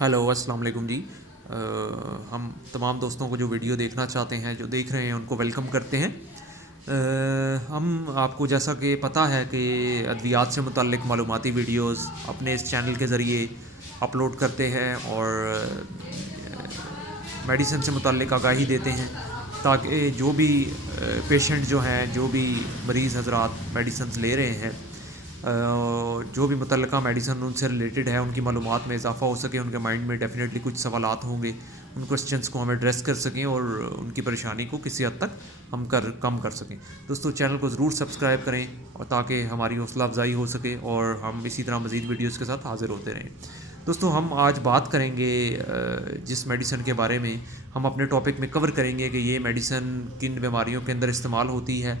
Hello अस्सलाम वालेकुम जी। हम तमाम दोस्तों को जो वीडियो देखना चाहते हैं, जो देख रहे हैं, उनको वेलकम करते हैं। हम आपको जैसा कि पता है कि अद्वियात से मुतल्लिक़ मालूमाती वीडियोस अपने इस चैनल के ज़रिए अपलोड करते हैं और मेडिसिन से मुतल्लिक़ आगाही देते हैं, ताकि जो भी पेशेंट जो हैं, जो भी मरीज़ हज़रात मेडिसिन ले रहे हैं, जो भी मुतल्लिका मेडिसिन उनसे रिलेटेड है, उनकी मालूमात में इजाफ़ा हो सके, उनके माइंड में डेफिनेटली कुछ सवालात होंगे, उन क्वेश्चंस को हम एड्रेस कर सकें और उनकी परेशानी को किसी हद तक हम कम कर सकें। दोस्तों, चैनल को ज़रूर सब्सक्राइब करें और ताकि हमारी हौसला अफजाई हो सके और हम इसी तरह मज़ीद वीडियोज़ के साथ हाज़िर होते रहें। दोस्तों, हम आज बात करेंगे जिस मेडिसिन के बारे में हम अपने टॉपिक में कवर करेंगे कि ये मेडिसिन किन बीमारियों के अंदर इस्तेमाल होती है,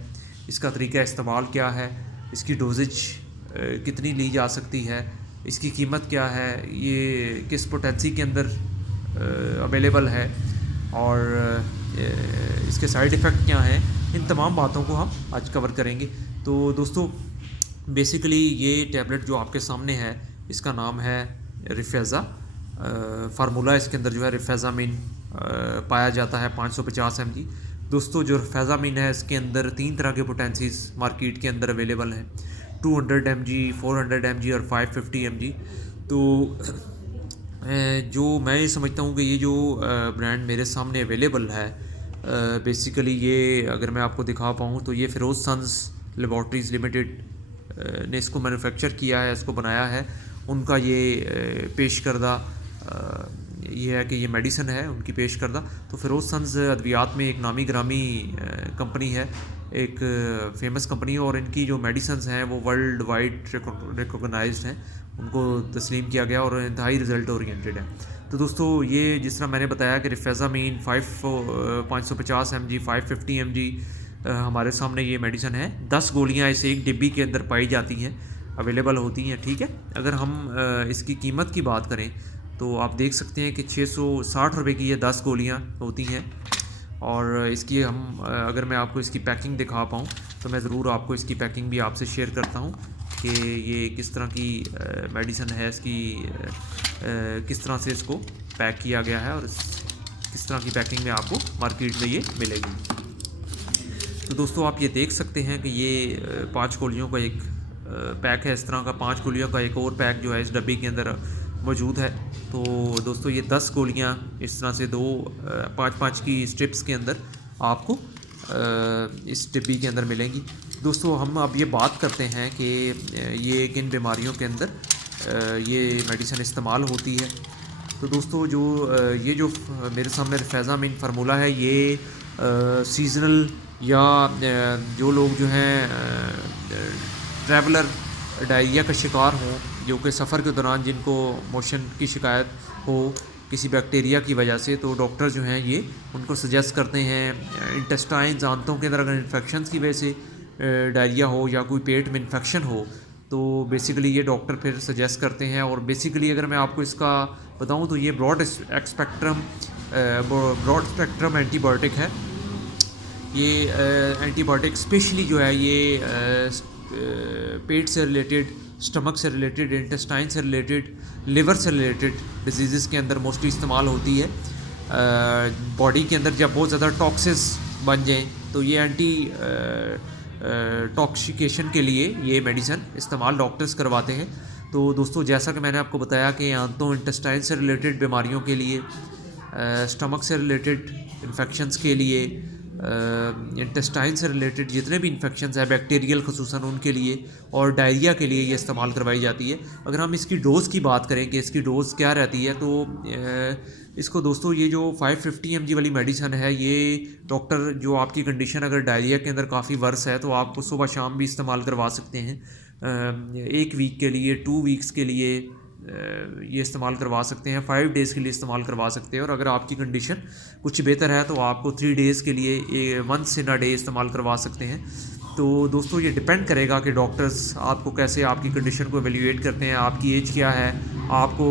इसका तरीका इस्तेमाल क्या है, इसकी डोजेज कितनी ली जा सकती है, इसकी कीमत क्या है, ये किस पोटेंसी के अंदर अवेलेबल है और इसके साइड इफ़ेक्ट क्या हैं। इन तमाम बातों को हम आज कवर करेंगे। तो दोस्तों, बेसिकली ये टैबलेट जो आपके सामने है, इसका नाम है रिफेज़ा। फार्मूला इसके अंदर जो है रिफेज़ामिन पाया जाता है 550 mg। दोस्तों, जो रिफेज़ामिन है, इसके अंदर 3 तरह के पोटेंसीज़ मार्केट के अंदर अवेलेबल हैं, 200 mg, 400 mg और 550 mg। तो जो मैं ये समझता हूँ कि ये जो ब्रांड मेरे सामने अवेलेबल है, बेसिकली ये अगर मैं आपको दिखा पाऊँ तो ये फ़िरोज़ सन्स लेबॉर्ट्रीज़ लिमिटेड ने इसको मैन्युफैक्चर किया है, इसको बनाया है। उनका ये पेश करदा ये है कि ये मेडिसिन है उनकी पेश करदा। तो फ़िरोज़ सन्स अद्वियात में एक नामी ग्रामी कंपनी है, एक फेमस कंपनी है, और इनकी जो मेडिसिन्स हैं वो वर्ल्ड वाइड रिकॉग्नाइज्ड हैं, उनको तस्लीम किया गया और इंतहाई रिज़ल्ट ओरिएंटेड है। तो दोस्तों, ये जिस तरह मैंने बताया कि रिफेज़ामिन 550 mg, 550 mg हमारे सामने ये मेडिसिन है। 10 गोलियाँ इस एक डिब्बी के अंदर पाई जाती हैं, अवेलेबल होती हैं, ठीक है। अगर हम इसकी कीमत की बात करें तो आप देख सकते हैं कि 660 रुपये की ये 10 गोलियाँ होती हैं। और इसकी अगर मैं आपको इसकी पैकिंग दिखा पाऊँ तो मैं ज़रूर आपको इसकी पैकिंग भी आपसे शेयर करता हूँ कि ये किस तरह की मेडिसिन है, इसकी किस तरह से इसको पैक किया गया है और किस तरह की पैकिंग में आपको मार्केट में ये मिलेगी। तो दोस्तों, आप ये देख सकते हैं कि ये 5 गोलियों का एक पैक है, इस तरह का 5 गोलियों का एक और पैक जो है इस डब्बी के अंदर मौजूद है। तो दोस्तों, ये 10 गोलियाँ इस तरह से 5-5 की स्ट्रिप्स के अंदर आपको इस डिब्बी के अंदर मिलेंगी। दोस्तों, हम अब ये बात करते हैं कि ये किन बीमारियों के अंदर ये मेडिसिन इस्तेमाल होती है। तो दोस्तों, ये जो मेरे सामने रिफेज़ामिन फार्मूला है, ये सीज़नल या जो लोग जो हैं ट्रैवलर डायरिया का शिकार हों, जो कि सफ़र के दौरान जिनको मोशन की शिकायत हो किसी बैक्टीरिया की वजह से, तो डॉक्टर जो हैं ये उनको सजेस्ट करते हैं इंटेस्टाइन्स, आंतों के अंदर अगर इन्फेक्शन की वजह से डायरिया हो या कोई पेट में इन्फेक्शन हो, तो बेसिकली ये डॉक्टर फिर सजेस्ट करते हैं। और बेसिकली अगर मैं आपको इसका बताऊं तो ये ब्रॉड स्पेक्ट्रम एंटीबायोटिक है। ये एंटीबायोटिक स्पेशली जो है ये पेट से रिलेटेड, स्टमक से रिलेटेड, इंटेस्टाइन से रिलेटेड, लिवर से रिलेटेड डिजीज़ के अंदर मोस्टली इस्तेमाल होती है। बॉडी के अंदर जब बहुत ज़्यादा टॉक्सिस बन जाएँ तो ये एंटी टॉक्सिकेशन के लिए ये मेडिसिन इस्तेमाल डॉक्टर्स करवाते हैं। तो दोस्तों, जैसा कि मैंने आपको बताया कि आंतों इंटेस्टाइन से रिलेटेड बीमारियों के लिए, स्टमक से रिलेटेड इन्फेक्शंस के लिए, इंटेस्टाइन से रिलेटेड जितने भी इन्फेक्शंस हैं बैक्टीरियल खसूसन उनके लिए, और डायरिया के लिए ये इस्तेमाल करवाई जाती है। अगर हम इसकी डोज़ की बात करें कि इसकी डोज़ क्या रहती है, तो इसको दोस्तों, ये जो 550 mg वाली मेडिसिन है, ये डॉक्टर जो आपकी कंडीशन अगर डायरिया के अंदर काफ़ी वर्स है तो आप सुबह शाम भी इस्तेमाल करवा सकते हैं। 1 वीक के लिए, 2 वीक्स के लिए ये इस्तेमाल करवा सकते हैं, 5 डेज़ के लिए इस्तेमाल करवा सकते हैं। और अगर आपकी कंडीशन कुछ बेहतर है तो आपको 3 डेज़ के लिए वंस इन अ डे इस्तेमाल करवा सकते हैं। तो दोस्तों, ये डिपेंड करेगा कि डॉक्टर्स आपको कैसे आपकी कंडीशन को एवेल्यूएट करते हैं, आपकी एज क्या है, आपको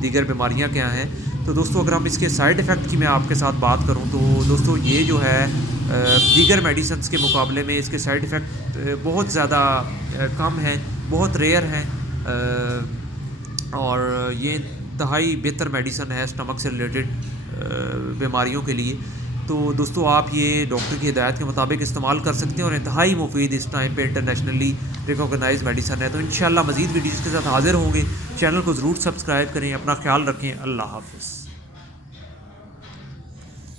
दीगर बीमारियां क्या हैं। तो दोस्तों, अगर हम इसके साइड इफ़ेक्ट की मैं आपके साथ बात करूं तो दोस्तों, ये जो है दीगर मेडिसिन्स के मुकाबले में इसके साइड इफ़ेक्ट बहुत ज़्यादा कम हैं, बहुत रेयर हैं। और ये انتہائی بہتر میڈیسن ہے اسٹمک سے ریلیٹڈ بیماریوں کے لیے. تو دوستو آپ یہ ڈاکٹر کی ہدایت کے مطابق استعمال کر سکتے ہیں اور انتہائی مفید اس ٹائم پہ انٹرنیشنلی ریکوگنائز میڈیسن ہے. تو انشاءاللہ مزید ویڈیوز کے ساتھ حاضر ہوں گے. چینل کو ضرور سبسکرائب کریں. اپنا خیال رکھیں. اللہ حافظ.